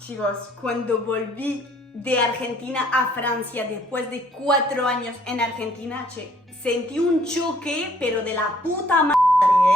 Chicos, cuando volví de Argentina a Francia después de 4 años en Argentina, sentí un choque, pero de la puta madre,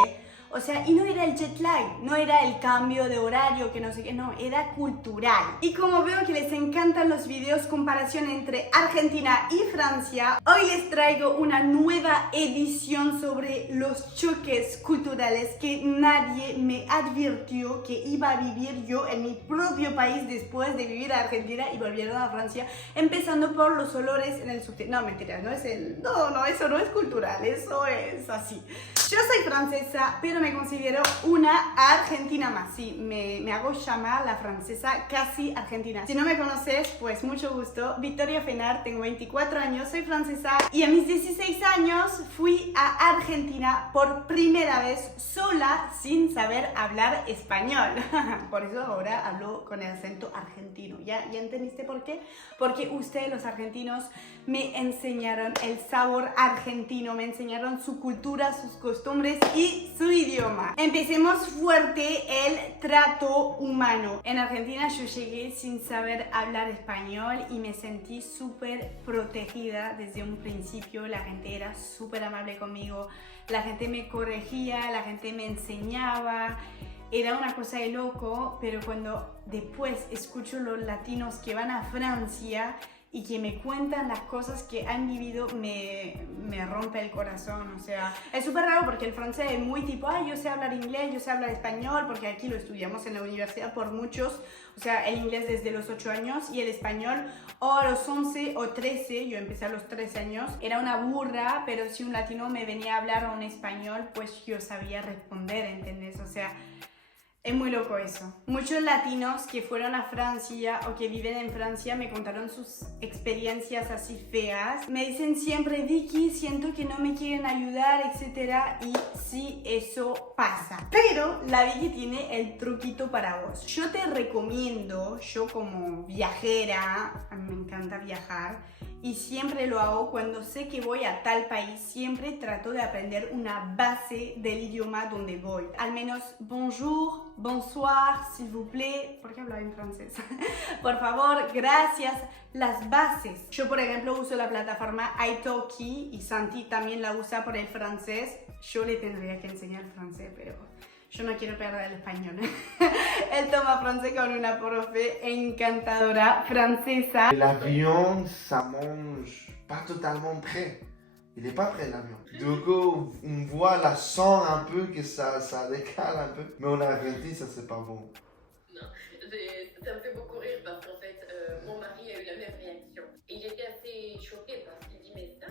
¿eh? O sea, y no era el jet lag, no era el cambio de horario, que no sé qué, no, era cultural. Y como veo que les encantan los videos comparación entre Argentina y Francia, hoy les traigo una nueva edición sobre los choques culturales que nadie me advirtió que iba a vivir yo en mi propio país después de vivir a Argentina y volvieron a Francia, empezando por los olores en el subte. No, mentira, no es el... No, eso no es cultural, eso es así. Yo soy francesa, pero me considero una argentina más. Sí, me hago llamar la francesa casi argentina. Si no me conoces, pues mucho gusto. Victoria Fenar, tengo 24 años, soy francesa y a mis 16 años fui a Argentina por primera vez sola sin saber hablar español. Por eso ahora hablo con el acento argentino. ¿Ya entendiste por qué? Porque ustedes, los argentinos, me enseñaron el sabor argentino, me enseñaron su cultura, sus costumbres y su idioma. Empecemos fuerte, el trato humano. En Argentina yo llegué sin saber hablar español y me sentí súper protegida desde un principio. La gente era súper amable conmigo, la gente me corregía, la gente me enseñaba. Era una cosa de loco, pero cuando después escucho los latinos que van a Francia y que me cuentan las cosas que han vivido, me rompe el corazón. O sea, es súper raro porque el francés es muy tipo, yo sé hablar inglés, yo sé hablar español, porque aquí lo estudiamos en la universidad por muchos. O sea, el inglés desde los 8 años y el español o a los 11 o 13, yo empecé a los 13 años. Era una burra, pero si un latino me venía a hablar un español, pues yo sabía responder, ¿entendés? O sea, es muy loco eso. Muchos latinos que fueron a Francia o que viven en Francia me contaron sus experiencias así feas. Me dicen siempre, Vicky, siento que no me quieren ayudar, etc. Y sí, eso pasa. Pero la Vicky tiene el truquito para vos. Yo te recomiendo, yo como viajera, a mí me encanta viajar, y siempre lo hago cuando sé que voy a tal país, siempre trato de aprender una base del idioma donde voy. Al menos bonjour, bonsoir, s'il vous plaît. ¿Por qué hablo en francés? Por favor, gracias. Las bases. Yo, por ejemplo, uso la plataforma italki y Santi también la usa por el francés. Yo le tendría que enseñar francés, pero yo no quiero perder el español. Él toma francés con una profe encantadora francesa. L'avion, ça mange pas totalement prêt. Il n'est pas prêt l'avion. Du coup, on voit la sang un peu, que ça décale un peu. Mais en Argentine, ça c'est pas bon. Non, ça me fait beaucoup rire parce qu'en fait, mon mari a eu la même réaction. Et il était assez choqué parce qu'il dit, mais ça,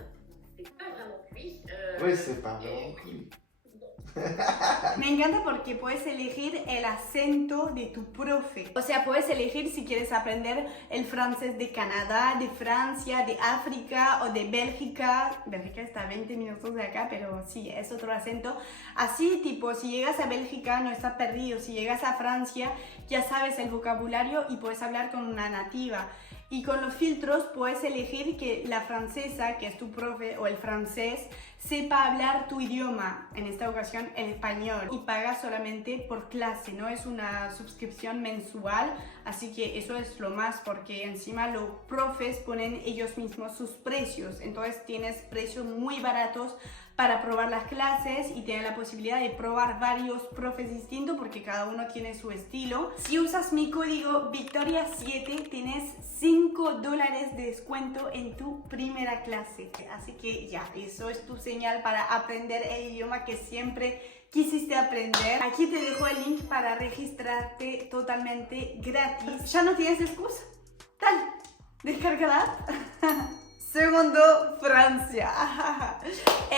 c'est pas vraiment cuit. Oui, c'est pas vraiment cuit. Me encanta porque puedes elegir el acento de tu profe. O sea, puedes elegir si quieres aprender el francés de Canadá, de Francia, de África o de Bélgica. Bélgica está a 20 minutos de acá, pero sí, es otro acento. Así, tipo, si llegas a Bélgica no estás perdido. Si llegas a Francia ya sabes el vocabulario y puedes hablar con una nativa. Y con los filtros puedes elegir que la francesa, que es tu profe, o el francés, sepa hablar tu idioma, en esta ocasión el español, y pagas solamente por clase, no es una suscripción mensual, así que eso es lo más, porque encima los profes ponen ellos mismos sus precios, entonces tienes precios muy baratos para probar las clases y tienes la posibilidad de probar varios profes distintos porque cada uno tiene su estilo. Si usas mi código Victoria7 tienes $5 de descuento en tu primera clase. Así que ya, eso es tu señal para aprender el idioma que siempre quisiste aprender. Aquí te dejo el link para registrarte totalmente gratis. Ya no tienes excusa. Tal, descárgala. Segundo, Francia.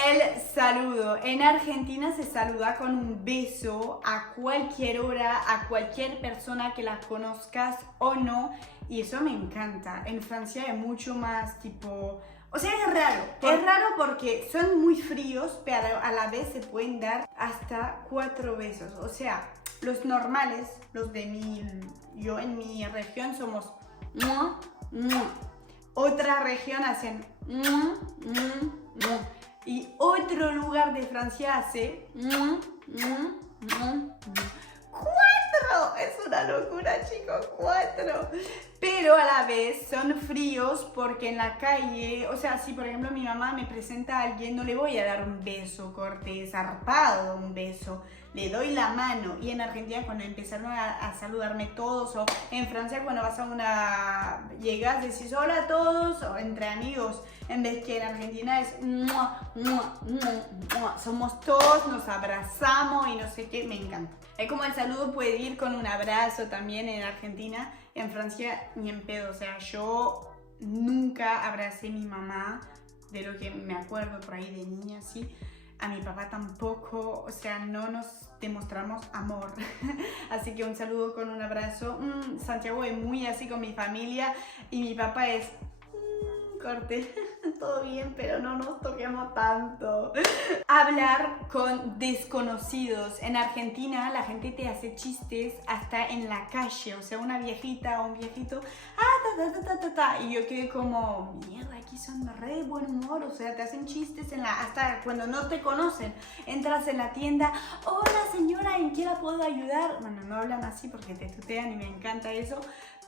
El saludo. En Argentina se saluda con un beso a cualquier hora, a cualquier persona que la conozcas o no. Y eso me encanta. En Francia es mucho más tipo... O sea, es raro. Es raro porque son muy fríos, pero a la vez se pueden dar hasta 4 besos. O sea, los normales, los de yo en mi región somos... Otra región hacen y otro lugar de Francia hace 4. es una locura, chicos, 4. Pero a la vez son fríos porque en la calle, o sea, si por ejemplo mi mamá me presenta a alguien, no le voy a dar un beso, corte, zarpado, un beso. Le doy la mano. Y en Argentina cuando empezaron a saludarme todos, o en Francia cuando vas a una... llegas, decís hola a todos, o entre amigos, en vez que en Argentina es mua, mua, mua, mua. Somos todos, nos abrazamos y no sé qué, me encanta. Es como el saludo puede ir con un abrazo también en Argentina, en Francia ni en pedo. O sea, yo nunca abracé a mi mamá, de lo que me acuerdo por ahí de niña, sí. A mi papá tampoco, o sea, no nos demostramos amor. Así que un saludo con un abrazo. Santiago es muy así con mi familia y mi papá es... corte, todo bien, pero no nos toquemos tanto. Hablar con desconocidos. En Argentina la gente te hace chistes hasta en la calle, o sea, una viejita o un viejito, y yo quedé como, mierda, aquí son re buen humor, o sea, te hacen chistes hasta cuando no te conocen. Entras en la tienda, hola señora, ¿en qué la puedo ayudar? Bueno, no hablan así porque te tutean y me encanta eso.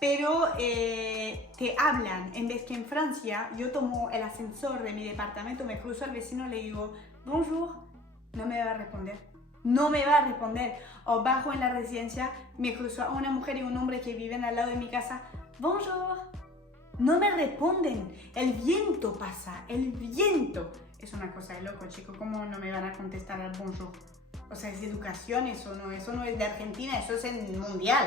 Pero te hablan, en vez que en Francia yo tomo el ascensor de mi departamento, me cruzo al vecino y le digo bonjour, no me va a responder, no me va a responder. O bajo en la residencia, me cruzo a una mujer y un hombre que viven al lado de mi casa, bonjour, no me responden. El viento pasa, el viento. Es una cosa de loco, chicos, ¿cómo no me van a contestar al bonjour? O sea, es educación, eso no es de Argentina, eso es en mundial.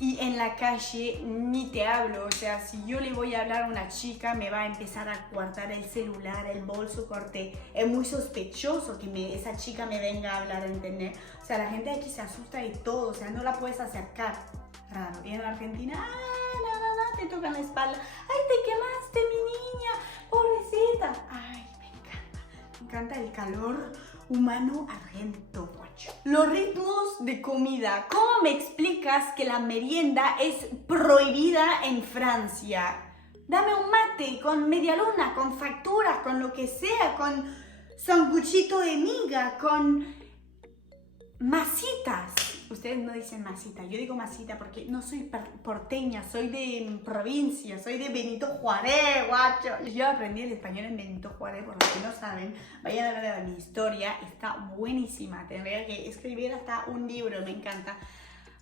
Y en la calle ni te hablo, o sea, si yo le voy a hablar a una chica me va a empezar a coartar el celular, el bolso, corte. Es muy sospechoso que esa chica me venga a hablar, ¿entendés? O sea, la gente aquí se asusta de todo, o sea, no la puedes acercar. Raro. Y en Argentina, te tocan la espalda. ¡Ay, te quemaste, mi niña! ¡Pobrecita! ¡Ay, me encanta el calor humano argento, guacho. Los ritmos de comida. ¿Cómo me explicas que la merienda es prohibida en Francia? Dame un mate con media luna, con facturas, con lo que sea, con sanguchito de miga, con masitas. Ustedes no dicen masita, yo digo masita porque no soy porteña, soy de provincia, soy de Benito Juárez, guacho. Yo aprendí el español en Benito Juárez, por los que no saben, vayan a ver mi historia, está buenísima. Tendría que escribir hasta un libro, me encanta.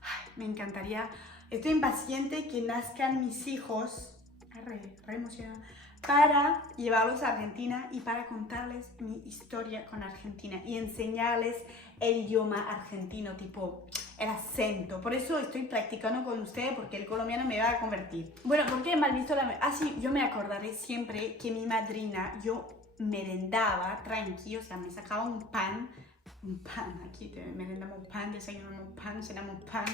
Ay, me encantaría, estoy impaciente que nazcan mis hijos, re emocionada, para llevarlos a Argentina y para contarles mi historia con Argentina y enseñarles el idioma argentino, tipo el acento. Por eso estoy practicando con ustedes, porque el colombiano me va a convertir. Bueno, ¿por qué he mal visto la... sí, yo me acordaré siempre que mi madrina, yo merendaba tranqui, o sea, me sacaba un pan, aquí merendamos pan, desayunamos pan, cenamos pan,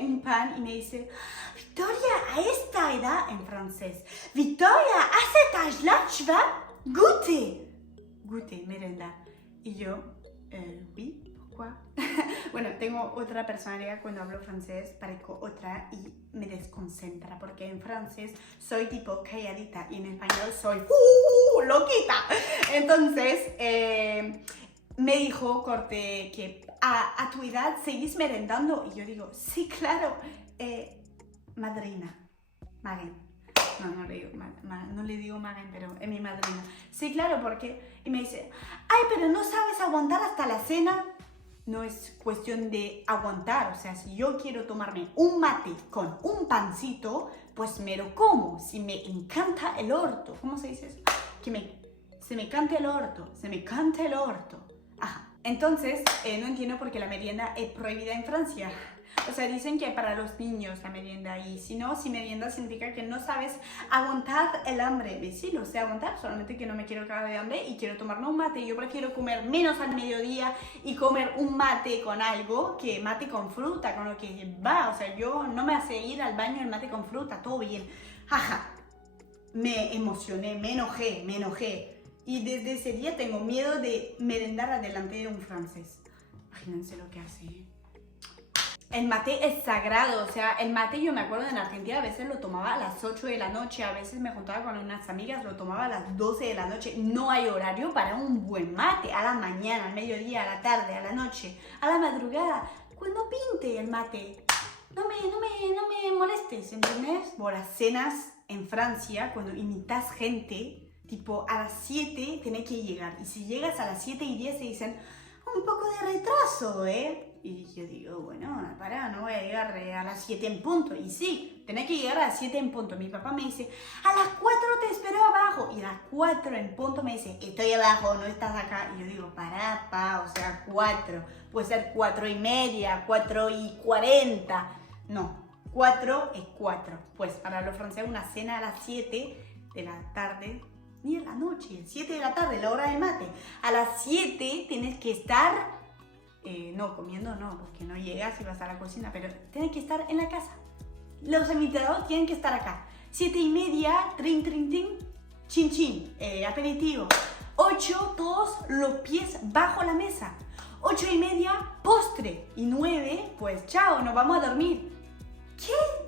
un pan, y me dice, Victoria, a esta edad, en francés, Victoria, a cet âge-là, goûter, merenda. Y yo, oui, pourquoi? Bueno, tengo otra personalidad cuando hablo francés, parezco otra y me desconcentra, porque en francés soy tipo calladita y en español soy loquita. Entonces, me dijo, corte, que a tu edad seguís merendando. Y yo digo, sí, claro, madrina, Maren. No le digo Maren, pero es mi madrina. Sí, claro, porque... Y me dice, ay, pero ¿no sabes aguantar hasta la cena? No es cuestión de aguantar, o sea, si yo quiero tomarme un mate con un pancito, pues me lo como. Si me encanta el orto, ¿cómo se dice eso? Se me canta el orto. Ajá. Entonces, no entiendo por qué la merienda es prohibida en Francia. O sea, dicen que para los niños la merienda, y si no, si merienda significa que no sabes aguantar el hambre. Sí, lo sé aguantar, solamente que no me quiero cagar de hambre y quiero tomarme un mate. Yo prefiero comer menos al mediodía y comer un mate con algo que mate con fruta, con lo que va. O sea, yo no me hace ir al baño el mate con fruta, todo bien. Jaja, me emocioné, me enojé. Y desde ese día tengo miedo de merendar adelante de un francés. Imagínense lo que hace. El mate es sagrado, o sea, el mate yo me acuerdo en Argentina a veces lo tomaba a las 8 de la noche, a veces me juntaba con unas amigas, lo tomaba a las 12 de la noche. No hay horario para un buen mate, a la mañana, al mediodía, a la tarde, a la noche, a la madrugada. cuando pinte el mate, no me molestes, ¿entendés? O las cenas en Francia, cuando imitas gente, tipo a las 7 tenés que llegar. Y si llegas a las 7:10 te dicen, un poco de retraso, ¿eh? Y yo digo, bueno, pará, no voy a llegar a las 7 en punto. Y sí, tenés que llegar a las 7 en punto. Mi papá me dice, a las 4 te espero abajo. Y a las 4 en punto me dice, estoy abajo, no estás acá. Y yo digo, pará, pa, o sea, 4. Puede ser 4:30, 4:40. No, 4 es 4. Pues para los franceses una cena a las 7 de la tarde, ni en la noche, 7 de la tarde, la hora del mate. A las 7 tienes que estar, no, comiendo no, porque no llegas y vas a la cocina, pero tienes que estar en la casa. Los invitados tienen que estar acá. 7:30, trin, trin, trin, chin, chin, aperitivo. 8, todos los pies bajo la mesa. 8:30, postre. Y 9, pues chao, nos vamos a dormir.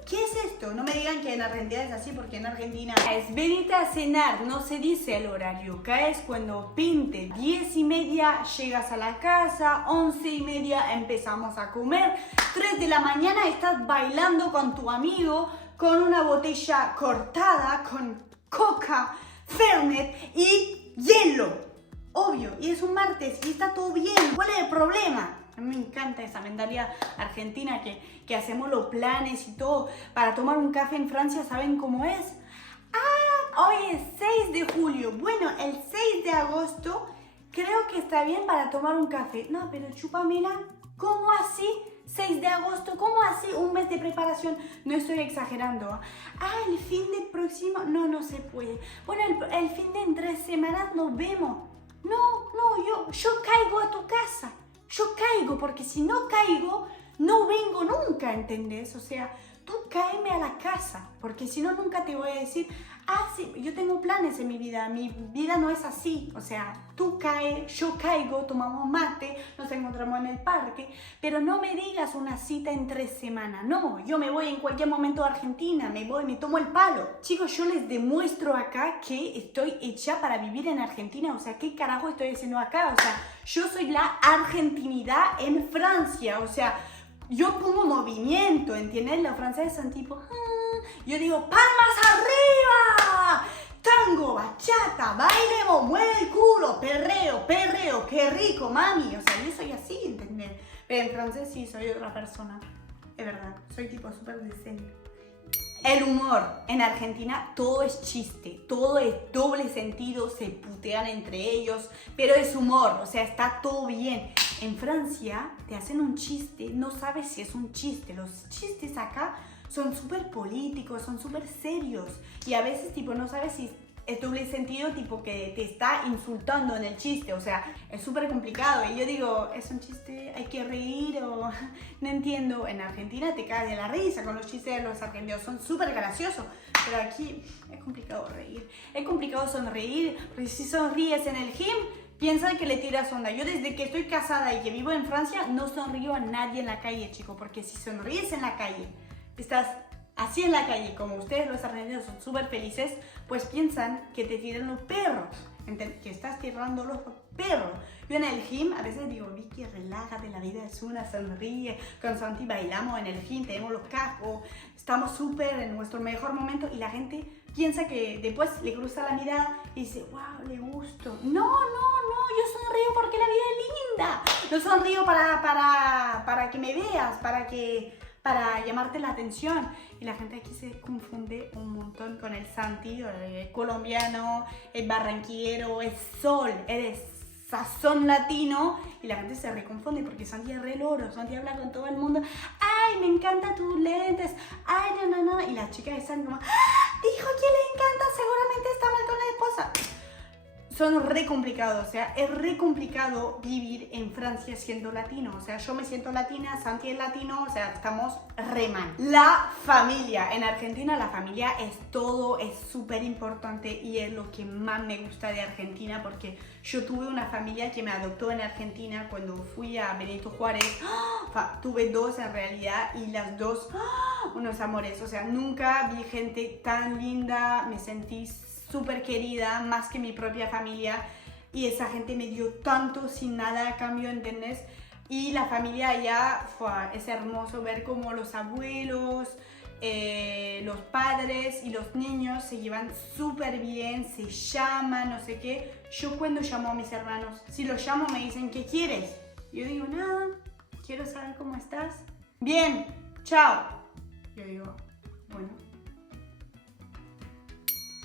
¿Qué es esto? No me digan que en Argentina es así, porque en Argentina es venite a cenar, no se dice el horario. Acá es cuando pinte, 10:30 llegas a la casa, 11:30 empezamos a comer, 3 de la mañana estás bailando con tu amigo, con una botella cortada, con coca, fernet y hielo. Obvio, y es un martes y está todo bien. ¿Cuál es el problema? A mí me encanta esa mentalidad argentina que hacemos los planes y todo para tomar un café en Francia. ¿Saben cómo es? Ah, hoy es 6 de julio. Bueno, el 6 de agosto creo que está bien para tomar un café. No, pero chúpamela. ¿Cómo así? 6 de agosto, ¿cómo así? Un mes de preparación. No estoy exagerando. Ah, el fin de próximo. No se puede. Bueno, el fin de en 3 semanas nos vemos. No, yo caigo a tu casa. Yo caigo, porque si no caigo, no vengo nunca, ¿entendés? O sea, tú cáeme a la casa, porque si no, nunca te voy a decir, sí, yo tengo planes en mi vida no es así. O sea, tú caes, yo caigo, tomamos mate, nos encontramos en el parque, pero no me digas una cita en 3 semanas. No, yo me voy en cualquier momento a Argentina, me tomo el palo. Chicos, yo les demuestro acá que estoy hecha para vivir en Argentina. O sea, ¿qué carajo estoy haciendo acá? O sea, yo soy la argentinidad en Francia. O sea, yo pongo movimiento, ¿entiendes? Los franceses son tipo, yo digo, ¡palmas arriba! Tango, bachata, bailemos, mueve el culo, perreo, qué rico, mami. O sea, yo soy así, ¿entendés? Pero en francés sí soy otra persona. Es verdad, soy tipo súper decente. El humor. En Argentina todo es chiste, todo es doble sentido, se putean entre ellos, pero es humor, o sea, está todo bien. En Francia te hacen un chiste, no sabes si es un chiste. Los chistes acá son súper políticos, son súper serios y a veces tipo no sabes si es doble sentido, tipo que te está insultando en el chiste. O sea, es súper complicado y yo digo, ¿es un chiste? ¿Hay que reír? O no entiendo. En Argentina te caes de la risa con los chistes de los argentinos, son súper graciosos, pero aquí es complicado reír, es complicado sonreír, porque si sonríes en el gym piensan que le tiras onda. Yo desde que estoy casada y que vivo en Francia no sonrío a nadie en la calle, chico, porque si sonríes en la calle, estás así en la calle, como ustedes los argentinos son súper felices, pues piensan que te tiran los perros, que estás tirando los perros. Yo en el gym a veces digo, Vicky, relájate, la vida es una, sonríe. Con Santi bailamos en el gym, tenemos los cascos, estamos súper en nuestro mejor momento y la gente piensa que después le cruza la mirada y dice, wow, le gusto. No, yo sonrío porque la vida es linda. No sonrío para que me veas, para llamarte la atención. Y la gente aquí se confunde un montón con el Santi, el colombiano, el barranquillero, el sol, eres sazón latino, y la gente se reconfunde porque Santi es re loro. Santi habla con todo el mundo, ay, me encantan tus lentes, ay, no, y las chicas están como, dijo que le encanta, seguramente está mal con la esposa. Son re complicados, o sea, es re complicado vivir en Francia siendo latino. O sea, yo me siento latina, Santi es latino, o sea, estamos re mal. La familia. En Argentina la familia es todo, es súper importante y es lo que más me gusta de Argentina, porque yo tuve una familia que me adoptó en Argentina cuando fui a Benito Juárez. Tuve 2 en realidad y las 2, unos amores. O sea, nunca vi gente tan linda, me sentí súper querida, más que mi propia familia, y esa gente me dio tanto sin nada a cambio, ¿entendés? Y la familia allá, es hermoso ver cómo los abuelos, los padres y los niños se llevan súper bien, se llaman, no sé qué. Yo cuando llamo a mis hermanos, si los llamo me dicen, ¿qué quieres? Yo digo, nada, quiero saber cómo estás. Bien, chao. Yo digo, bueno.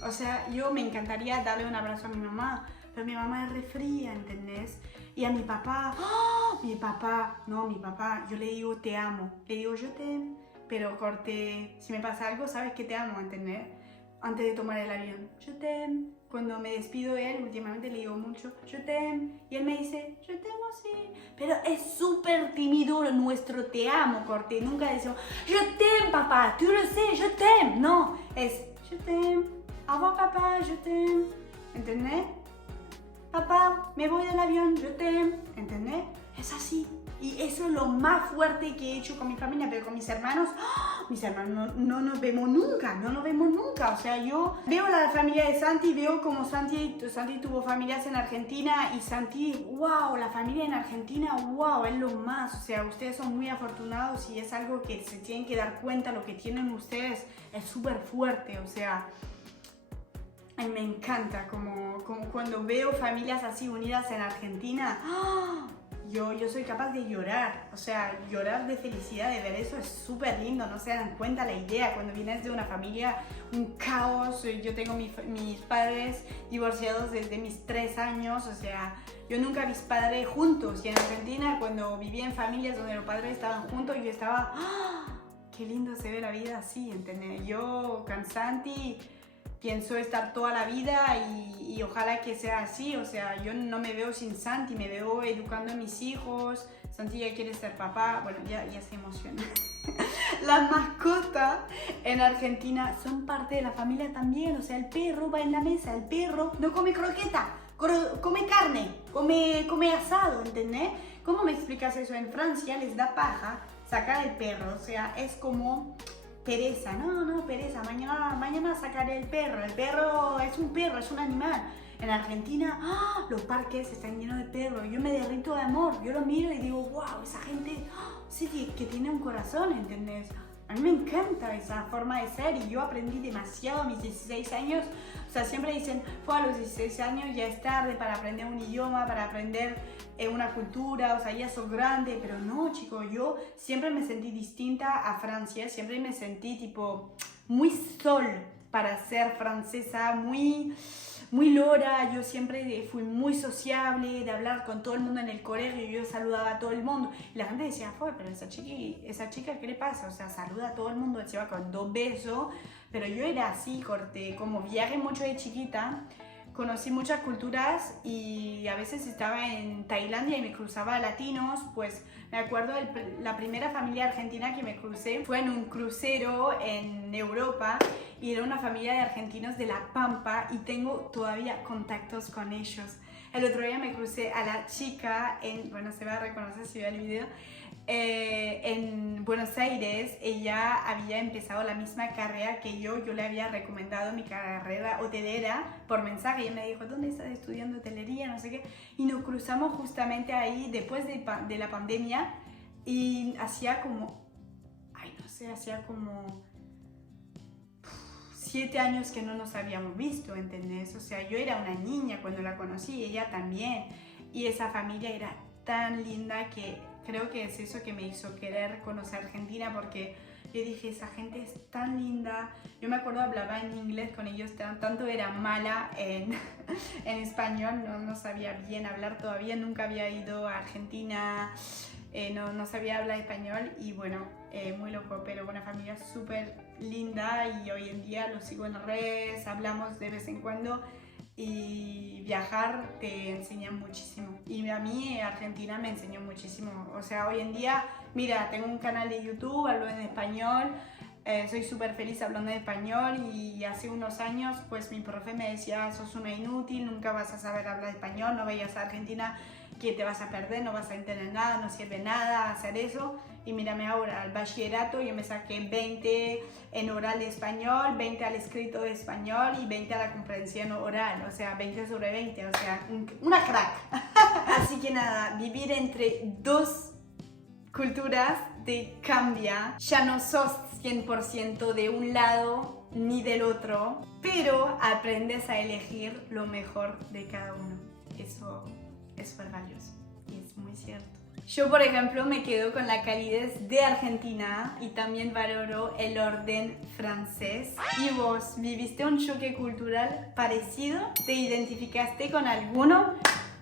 O sea, yo me encantaría darle un abrazo a mi mamá, pero mi mamá es re fría, ¿entendés? Y a mi papá, ¡oh! Mi papá, yo le digo te amo, le digo yo te amo, pero corté, si me pasa algo, sabes que te amo, ¿entendés? Antes de tomar el avión, yo te amo. Cuando me despido de él, últimamente le digo mucho, yo te amo, y él me dice, yo te amo, sí. Pero es súper tímido nuestro te amo, corté, nunca decimos, yo te amo, papá, tú lo sé, yo te amo. No, es, yo te amo, au revoir, papá, yo te amo, ¿entendés? Papá, me voy del avión, yo te amo, ¿entendés? Es así. Y eso es lo más fuerte que he hecho con mi familia, pero con mis hermanos no nos vemos nunca, O sea, yo veo la familia de Santi, veo como Santi tuvo familias en Argentina y Santi, wow, la familia en Argentina, wow, es lo más. O sea, ustedes son muy afortunados y es algo que se tienen que dar cuenta, lo que tienen ustedes es súper fuerte, o sea. Ay, me encanta, como cuando veo familias así unidas en Argentina, ¡oh! Yo soy capaz de llorar, o sea, llorar de felicidad de ver eso es súper lindo, no se dan cuenta la idea, cuando vienes de una familia, un caos, yo tengo mis padres divorciados desde mis 3 años, o sea, yo nunca vi mis padres juntos, y en Argentina cuando vivía en familias donde los padres estaban juntos, yo estaba, ¡oh! Qué lindo se ve la vida así, ¿entendés? Yo con Santi pienso estar toda la vida y ojalá que sea así, o sea, yo no me veo sin Santi, me veo educando a mis hijos, Santi ya quiere ser papá, bueno, ya se emociona. Las mascotas en Argentina son parte de la familia también, o sea, el perro va en la mesa, el perro no come croqueta, come carne, come asado, ¿entendés? ¿Cómo me explicas eso? En Francia les da paja sacar el perro, o sea, es como... pereza, no, pereza, mañana sacaré el perro es un animal. En Argentina, los parques están llenos de perros, yo me derrito de amor, yo lo miro y digo, wow, esa gente sí que tiene un corazón, ¿entendés? A mí me encanta esa forma de ser y yo aprendí demasiado a mis 16 años, o sea, siempre dicen, a los 16 años ya es tarde para aprender un idioma, para aprender una cultura, o sea, ya sos grande, pero no, chicos, yo siempre me sentí distinta a Francia, siempre me sentí tipo muy sol para ser francesa, muy lora, yo siempre fui muy sociable, de hablar con todo el mundo en el colegio, yo saludaba a todo el mundo, y la gente decía, pero esa chica, ¿qué le pasa? O sea, saluda a todo el mundo, se va con 2 besos, pero yo era así, como viajé mucho de chiquita, conocí muchas culturas y a veces estaba en Tailandia y me cruzaba latinos, pues me acuerdo la primera familia argentina que me crucé fue en un crucero en Europa y era una familia de argentinos de La Pampa y tengo todavía contactos con ellos. El otro día me crucé a la chica bueno, se va a reconocer si ve el video, en Buenos Aires. Ella había empezado la misma carrera que yo le había recomendado mi carrera hotelera por mensaje y ella me dijo, ¿dónde estás estudiando hotelería? No sé qué, y nos cruzamos justamente ahí después de la pandemia y hacía como 7 años que no nos habíamos visto, ¿entendés? O sea, yo era una niña cuando la conocí, ella también, y esa familia era tan linda que creo que es eso que me hizo querer conocer Argentina, porque yo dije, esa gente es tan linda. Yo me acuerdo, hablaba en inglés con ellos, tanto era mala en español, no sabía bien hablar todavía, nunca había ido a Argentina, no sabía hablar español y bueno, muy loco, pero una familia súper linda y hoy en día lo sigo en redes, hablamos de vez en cuando. Y viajar te enseña muchísimo y a mí Argentina me enseñó muchísimo, o sea, hoy en día, mira, tengo un canal de YouTube, hablo en español, soy súper feliz hablando en español y hace unos años pues mi profe me decía, sos una inútil, nunca vas a saber hablar español, no vayas a Argentina que te vas a perder, no vas a entender nada, no sirve nada hacer eso. Y mírame ahora, al bachillerato yo me saqué 20 en oral de español, 20 al escrito de español y 20 a la comprensión oral, o sea, 20 sobre 20, o sea, una crack. Así que nada, vivir entre 2 culturas te cambia, ya no sos 100% de un lado ni del otro, pero aprendes a elegir lo mejor de cada uno. Eso es valioso y es muy cierto. Yo, por ejemplo, me quedo con la calidez de Argentina y también valoro el orden francés. ¿Y vos viviste un choque cultural parecido? ¿Te identificaste con alguno?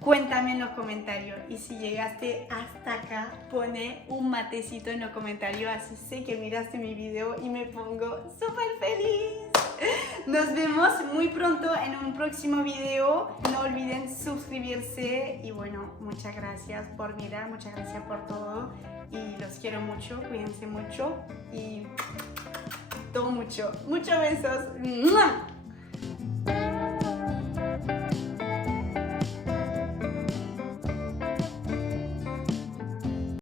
Cuéntame en los comentarios. Y si llegaste hasta acá, pone un matecito en los comentarios, así sé que miraste mi video y me pongo súper feliz. Nos vemos muy pronto en un próximo video. No olviden suscribirse y bueno, muchas gracias por mirar, muchas gracias por todo y los quiero mucho, cuídense mucho y todo mucho, muchos besos.